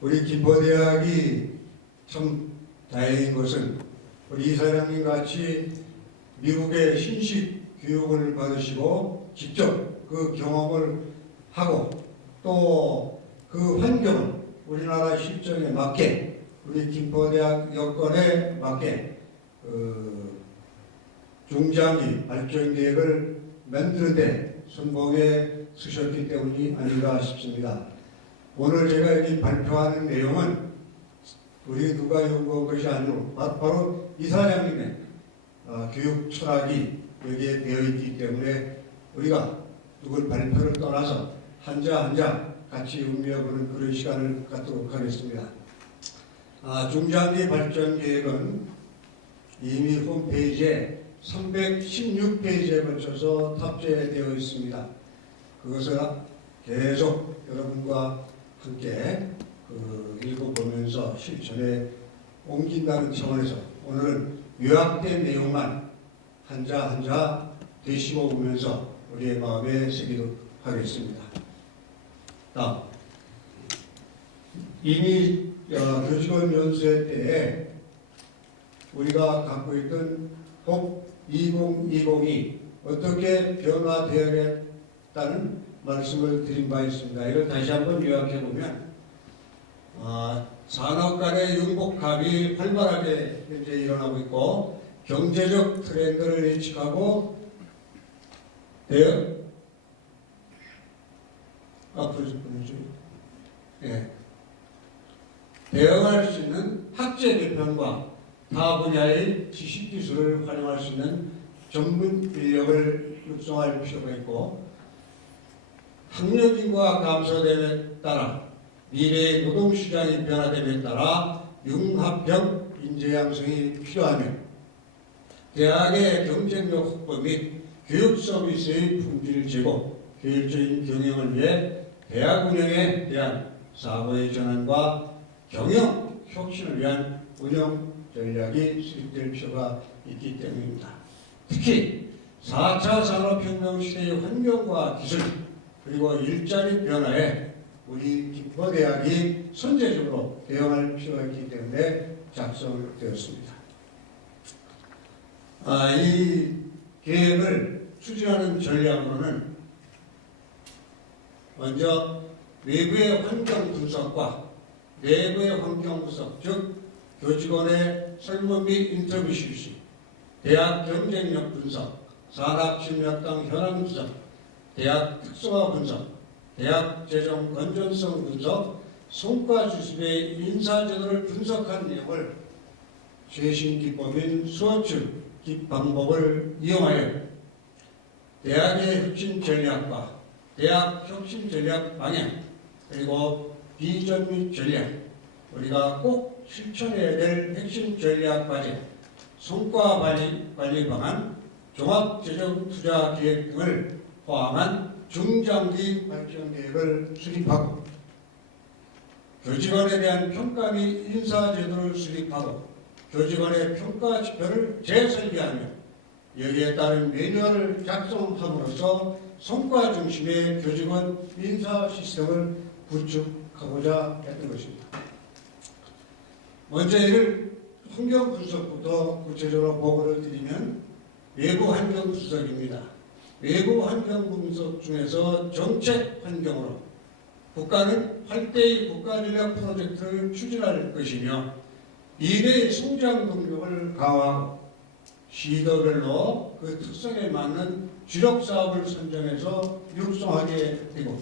우리 김포대학이 참 다행인 것은 우리 이사장님 같이 미국의 신식 교육을 받으시고 직접 그 경험을 하고 또 그 환경을 우리나라 실정에 맞게 우리 김포대학 여건에 맞게 그 중장기 발전 계획을 만드는데 선봉에 쓰셨기 때문이 아닌가 싶습니다. 오늘 제가 여기 발표하는 내용은 우리 누가 연구한 것이 아니고 바- 바로 이사장님의 어, 교육 철학이 여기에 되어 있기 때문에 우리가 누굴 발표를 떠나서 한자 한자 같이 음미해보는 그런 시간을 갖도록 하겠습니다. 아, 중장기 발전 계획은 이미 홈페이지에 316페이지에 걸쳐서 탑재되어 있습니다. 그것을 계속 여러분과 함께 그 읽어보면서 실천에 옮긴다는 차원에서 오늘은 요약된 내용만 한자 한자 되씹어 보면서 우리의 마음에 새기도록 하겠습니다. 다음 이미 어, 교직원 연수회 때에 우리가 갖고 있던 법 2020이 어떻게 변화되어야겠다는 말씀을 드린 바 있습니다. 이걸 다시 한번 요약해 보면 아, 산업 간의 융복합이 활발하게 현재 일어나고 있고 경제적 트렌드를 예측하고 대응 앞으로 좀 보내줘. 예. 대응할 수 있는 학제 개편과 타 분야의 지식 기술을 활용할 수 있는 전문 인력을 육성할 필요가 있고 학력 인구가 감소됨에 따라 미래의 노동 시장이 변화됨에 따라 융합형 인재 양성이 필요하며 대학의 경쟁력 확보 및 교육 서비스의 품질 제고, 효율적인 경영을 위해 대학 운영에 대한 사고의 전환과 경영 혁신을 위한 운영 전략이 수립될 필요가 있기 때문입니다. 특히 4차 산업혁명 시대의 환경과 기술 그리고 일자리 변화에 우리 김포대학이 선제적으로 대응할 필요가 있기 때문에 작성되었습니다. 아, 이 계획을 추진하는 전략으로는 먼저 외부의 환경 분석과 내부의 환경 분석, 즉 교직원의 설문 및 인터뷰 실시, 대학 경쟁력 분석, 산업 침략 등 현황 분석, 대학 특성화 분석, 대학 재정 건전성 분석, 성과 주습의 인사제도를 분석한 내용을 최신 기법인 수어출 기 방법을 이용하여 대학의 혁신 전략과 대학 혁신 전략 방향 그리고 비전 및 전략 우리가 꼭 실천해야 될 핵심 전략 과제 성과 관리 방안 종합 재정 투자 계획 등을 포함한 중장기 발전 계획을 수립하고 교직원에 대한 평가 및 인사 제도를 수립하고 교직원의 평가 지표를 재설계하며 여기에 따른 매뉴얼을 작성함으로써 성과 중심의 교직원 인사 시스템을 구축하고자 했던 것입니다. 먼저 이를 환경 분석부터 구체적으로 보고를 드리면 외부 환경 분석입니다. 외부 환경 분석 중에서 정책 환경으로 국가는 8대의 국가전략 프로젝트를 추진할 것이며 미래의 성장 동력을 강화하고 시도별로 그 특성에 맞는 주력 사업을 선정해서 육성하게 되고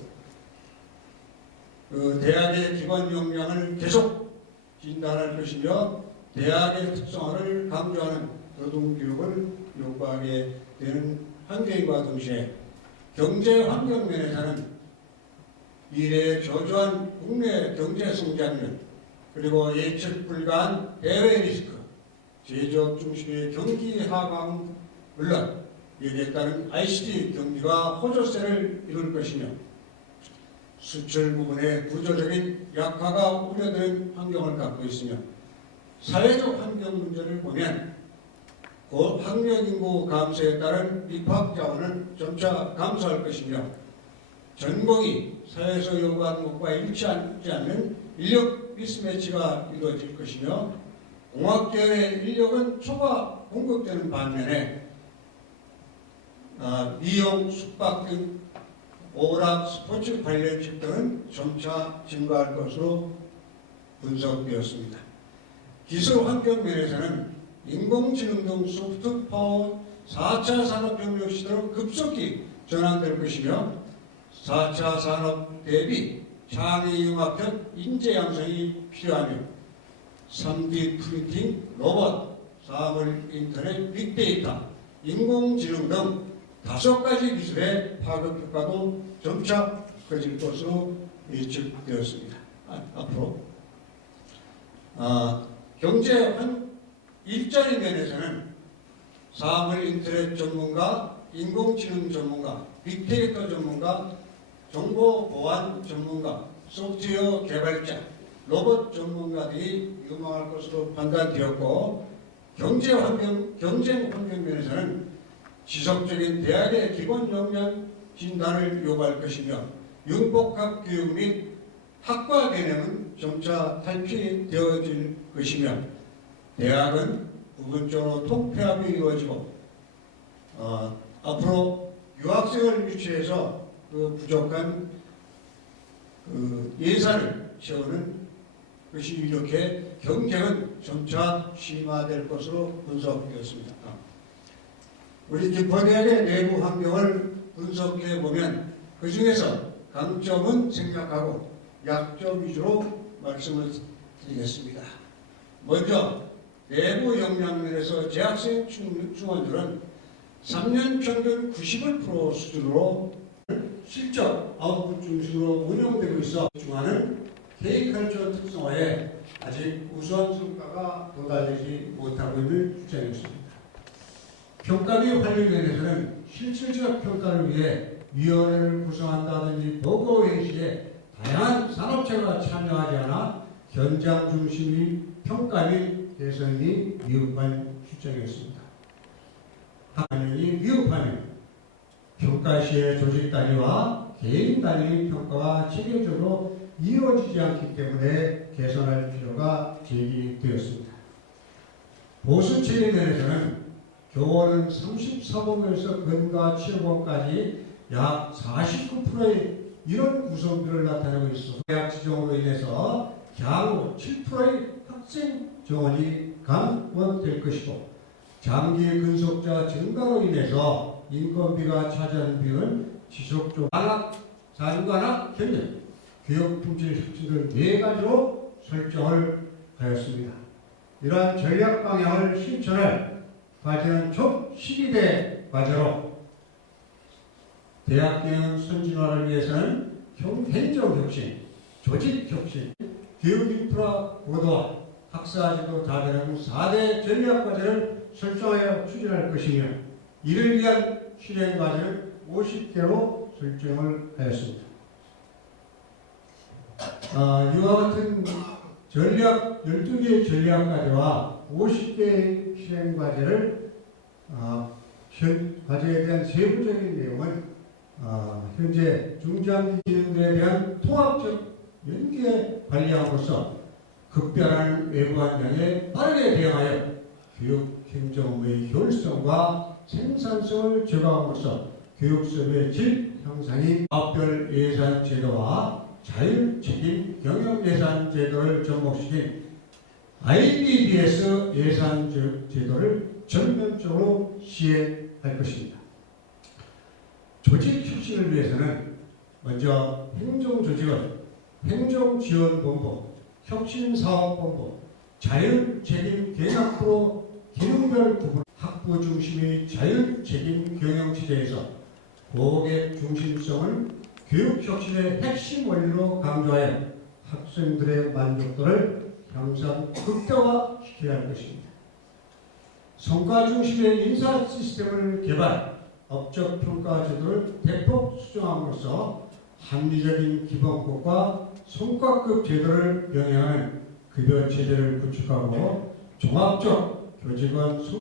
그 대학의 기관 역량을 계속 진단할 것이며 대학의 특성화를 강조하는 노동교육을 요구하게 되는 환경과 동시에 경제 환경 면에서는 미래의 저조한 국내 경제 성장률 그리고 예측 불가한 해외 리스크 제조업 중심의 경기 하강 물론 여기에 따른 ICT 경기가 호조세를 이룰 것이며 수출 부분의 구조적인 약화가 우려되는 환경을 갖고 있으며 사회적 환경 문제를 보면 고 학력 인구 감소에 따른 입학 자원은 점차 감소할 것이며 전공이 사회에서 요구하는 것과 일치하지 않는 인력 미스매치가 이루어질 것이며 공학계열의 인력은 초과 공급되는 반면에 아, 미용, 숙박 등 오락, 스포츠 관련직 등은 점차 증가할 것으로 분석되었습니다. 기술 환경 면에서는 인공지능 등 소프트 파워 4차 산업혁명 시대로 급속히 전환될 것이며 4차 산업 대비 창의융합형 인재 양성이 필요하며 3D 프린팅, 로봇, 사물 인터넷, 빅데이터, 인공지능 등 다섯 가지 기술의 파급 효과도 점차 커질 것으로 예측되었습니다. 아, 앞으로 아, 경제 환 1절에 대해서는 사물 인터넷 전문가, 인공지능 전문가, 빅데이터 전문가, 정보 보안 전문가, 소프트웨어 개발자, 로봇 전문가들이 유망할 것으로 판단되었고 경제 환경, 경쟁 환경 면에서는 지속적인 대학의 기본 역량 진단을 요구할 것이며 융복합 교육 및 학과 개념은 점차 탈피되어질 것이며 대학은 부분적으로 통폐합이 이루어지고 어, 앞으로 유학생을 유치해서 그 부족한 그 예산을 채우는 것이 이렇게 경쟁은 점차 심화될 것으로 분석되었습니다. 우리 김포대학의 내부 환경을 분석해 보면 그 중에서 강점은 생략하고 약점 위주로 말씀을 드리겠습니다. 먼저 내부 역량면에서 재학생 중- 중원들은 3년 평균 91% 수준으로 실적 아웃풋 중심으로 운영되고 있어 중화는 K컬처 특성화에 아직 우수한 성과가 도달되지 못하고 있는 입장이었습니다. 평가비 활용면에서는 실질적 평가를 위해 위원회를 구성한다든지 보고 회의시에 다양한 산업체가 참여하지 않아 현장 중심의 평가 및 개선이 미흡한 실정이었습니다. 학년이 미흡하면 평가 시에 조직 단위와 개인 단위 평가가 체계적으로 이루어지지 않기 때문에 개선할 필요가 제기되었습니다. 보수 체계 면에서는 교원은 34번에서 근과 7번까지 약 49%의 이런 구성들을 나타내고 있어서 대학 지정으로 인해서 향후 7%의 학생 정원이 강원될 것이고 장기 근속자 증가로 인해서 인건비가 차지하는 비율은 지속적으로 안학, 자유관학, 경력, 교육 품질 혁신을 네 가지로 설정을 하였습니다. 이러한 전략 방향을 실천할 과제는 총 12대 과제로 대학 경영 선진화를 위해서는 형- 행정혁신, 조직혁신, 교육 인프라 고도화, 학사지도 다변화 4대 전략 과제를 설정하여 추진할 것이며 이를 위한 실행 과제는 50개로 설정을 하였습니다. 아, 이와 같은 전략 12개의 전략 과제와 50개의 실행 과제를 아, 현 과제에 대한 세부적인 내용은 아, 현재 중장기 기능들에 대한 통합적 연계 관리함으로써 급변하는 외부 환경에 빠르게 대응하여 교육 행정의 효율성과 생산성을 제고함으로써 교육 수업의 질 향상이 학별 예산 제도와 자율 책임 경영 예산 제도를 접목시킨 IBBS 예산 제- 제도를 전면적으로 시행할 것입니다. 조직 혁신을 위해서는 먼저 행정조직은 행정지원본부, 혁신사업본부, 자율책임 계약부로 기능별 구분, 학부 중심의 자율책임 경영체제에서 고객 중심성을 교육혁신의 핵심 원리로 강조하여 학생들의 만족도를 향상 극대화시켜야 할 것입니다. 성과 중심의 인사 시스템을 개발, 업적 평가 제도를 대폭 수정함으로써 합리적인 기본급과 성과급 제도를 병행하는 급여 체제를 구축하고 종합적 교직원 수